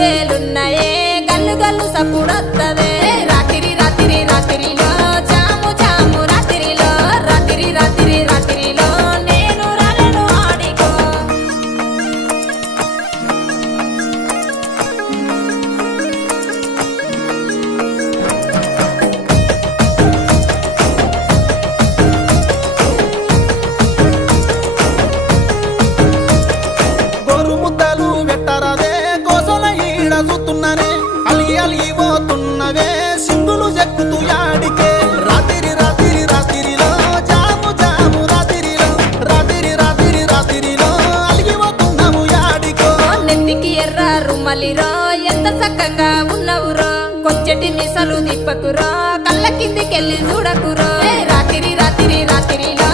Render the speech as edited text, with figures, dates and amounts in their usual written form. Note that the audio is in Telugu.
గజ్జేలున్నాయే గల్లు గల్లు సప్పుడొత్తదే రాత్రి రాత్రి రాత్రిలో జాము జాము రాత్రిలో రాత్రి రాత్రి రాత్రిలో నేను రాలేను ఆడికో గోరు ముద్దలు పెట్టరాదే గోసల ఈడ చూస్తున్నానే అలిగి అలిగి పోతున్నవే సింగులు చెక్కుతూ యాడికే రాత్రి రాత్రి రాత్రిలో జాము జాము రాత్రిలో రాత్రి రాత్రి రాత్రిలో అలిగి పోతున్నాము యాడికో నెత్తికి ఎర్ర రుమలిరో ఎంత చక్కగా ఉన్నవురో కొంచెటి మిసలు దిప్పకురో కళ్ళ కిందికెళ్ళి చూడకురో రాత్రి రాత్రి రాత్రిలో